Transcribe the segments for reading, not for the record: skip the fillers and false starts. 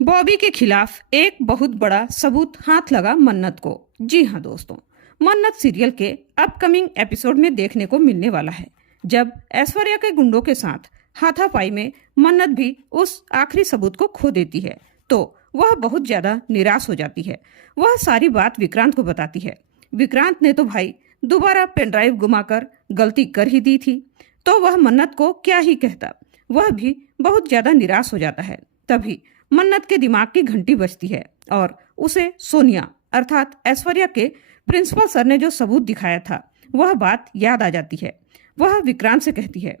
बॉबी के खिलाफ एक बहुत बड़ा सबूत हाथ लगा मन्नत को। जी हाँ दोस्तों, मन्नत सीरियल के अपकमिंग एपिसोड में देखने को मिलने वाला है, जब ऐश्वर्या के गुंडों के साथ हाथापाई में मन्नत भी उस आखिरी सबूत को खो देती है तो वह बहुत ज्यादा निराश हो जाती है। वह सारी बात विक्रांत को बताती है। विक्रांत ने तो भाई दोबारा पेनड्राइव घुमाकर गलती कर ही दी थी, तो वह मन्नत को क्या ही कहता। वह भी बहुत ज्यादा निराश हो जाता है। तभी मन्नत के दिमाग की घंटी बजती है और उसे सोनिया अर्थात ऐश्वर्या के प्रिंसिपल सर ने जो सबूत दिखाया था वह बात याद आ जाती है। वह विक्रांत से कहती है,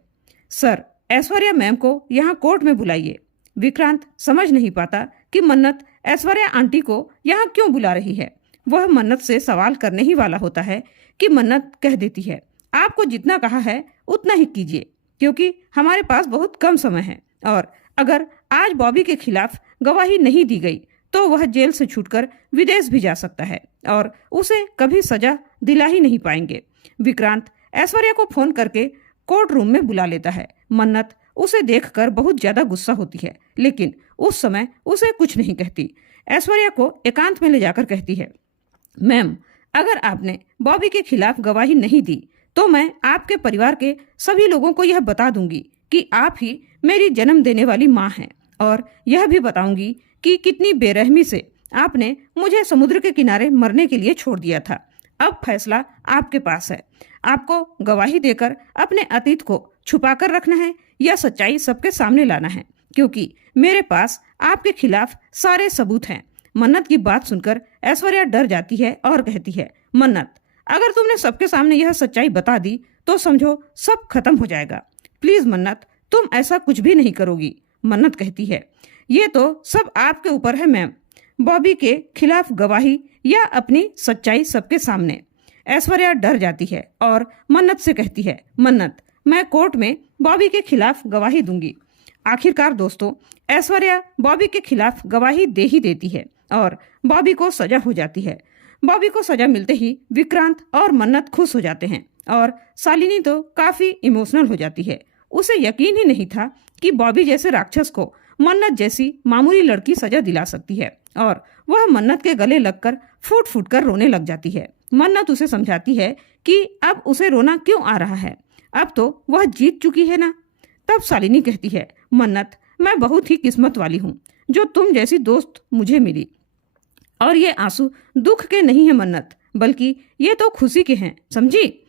सर ऐश्वर्या मैम को यहाँ कोर्ट में बुलाइए। विक्रांत समझ नहीं पाता कि मन्नत ऐश्वर्या आंटी को यहाँ क्यों बुला रही है। वह मन्नत से सवाल करने ही वाला होता है कि मन्नत कह देती है, आपको जितना कहा है उतना ही कीजिए, क्योंकि हमारे पास बहुत कम समय है और अगर आज बॉबी के खिलाफ गवाही नहीं दी गई तो वह जेल से छूटकर विदेश भी जा सकता है और उसे कभी सजा दिला ही नहीं पाएंगे। विक्रांत ऐश्वर्या को फोन करके कोर्ट रूम में बुला लेता है। मन्नत उसे देखकर बहुत ज्यादा गुस्सा होती है, लेकिन उस समय उसे कुछ नहीं कहती। ऐश्वर्या को एकांत में ले जाकर कहती है, मैम अगर आपने बॉबी के खिलाफ गवाही नहीं दी तो मैं आपके परिवार के सभी लोगों को यह बता दूंगी कि आप ही मेरी जन्म देने वाली माँ हैं, और यह भी बताऊंगी कि कितनी बेरहमी से आपने मुझे समुद्र के किनारे मरने के लिए छोड़ दिया था। अब फैसला आपके पास है। आपको गवाही देकर अपने अतीत को छुपाकर रखना है या सच्चाई सबके सामने लाना है, क्योंकि मेरे पास आपके खिलाफ सारे सबूत हैं। मन्नत की बात सुनकर ऐश्वर्या डर जाती है और कहती है, मन्नत अगर तुमने सबके सामने यह सच्चाई बता दी तो समझो सब खत्म हो जाएगा। प्लीज मन्नत, तुम ऐसा कुछ भी नहीं करोगी। मन्नत कहती है, ये तो सब आपके ऊपर है मैम, बॉबी के खिलाफ गवाही या अपनी सच्चाई सबके सामने। ऐश्वर्या डर जाती है और मन्नत से कहती है, मन्नत मैं कोर्ट में बॉबी के खिलाफ गवाही दूंगी। आखिरकार दोस्तों, ऐश्वर्या बॉबी के खिलाफ गवाही दे ही देती है और बॉबी को सजा हो जाती है। बॉबी को सजा मिलते ही विक्रांत और मन्नत खुश हो जाते हैं और शालिनी तो काफी इमोशनल हो जाती है। उसे यकीन ही नहीं था कि बॉबी जैसे राक्षस को मन्नत जैसी मामूली लड़की सजा दिला सकती है, और वह मन्नत के गले लगकर फूट फूट कर रोने लग जाती है। मन्नत उसे समझाती है कि अब उसे रोना क्यों आ रहा है, अब तो वह जीत चुकी है ना। तब शालिनी कहती है, मन्नत मैं बहुत ही किस्मत वाली हूँ जो तुम जैसी दोस्त मुझे मिली, और ये आंसू दुख के नहीं है मन्नत, बल्कि ये तो खुशी के हैं, समझी।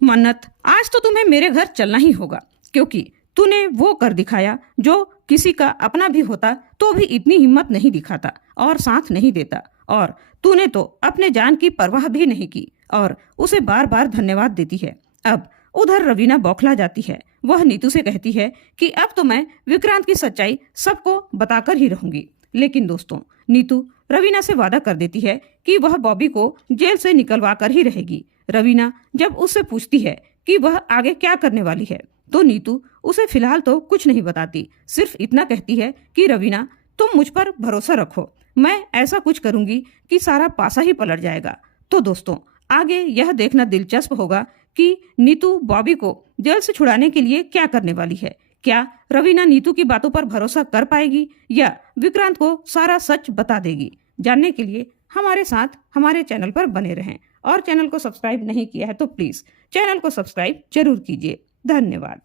मन्नत आज तो तुम्हें मेरे घर चलना ही होगा, क्योंकि तूने वो कर दिखाया जो किसी का अपना भी होता तो भी इतनी हिम्मत नहीं दिखाता और साथ नहीं देता, और तूने तो अपने जान की परवाह भी नहीं की और उसे बार बार धन्यवाद देती है। अब उधर रवीना बौखला जाती है। वह नीतू से कहती है कि अब तो मैं विक्रांत की सच्चाई सबको बताकर ही रहूंगी। लेकिन दोस्तों, नीतू रवीना से वादा कर देती है कि वह बॉबी को जेल से निकलवा कर ही रहेगी। रवीना जब उससे पूछती है कि वह आगे क्या करने वाली है तो नीतू उसे फिलहाल तो कुछ नहीं बताती, सिर्फ इतना कहती है कि रवीना तुम मुझ पर भरोसा रखो, मैं ऐसा कुछ करूंगी कि सारा पासा ही पलट जाएगा। तो दोस्तों, आगे यह देखना दिलचस्प होगा कि नीतू बॉबी को जेल से छुड़ाने के लिए क्या करने वाली है। क्या रवीना नीतू की बातों पर भरोसा कर पाएगी या विक्रांत को सारा सच बता देगी? जानने के लिए हमारे साथ हमारे चैनल पर बने रहें, और चैनल को सब्सक्राइब नहीं किया है तो प्लीज चैनल को सब्सक्राइब जरूर कीजिए। धन्यवाद।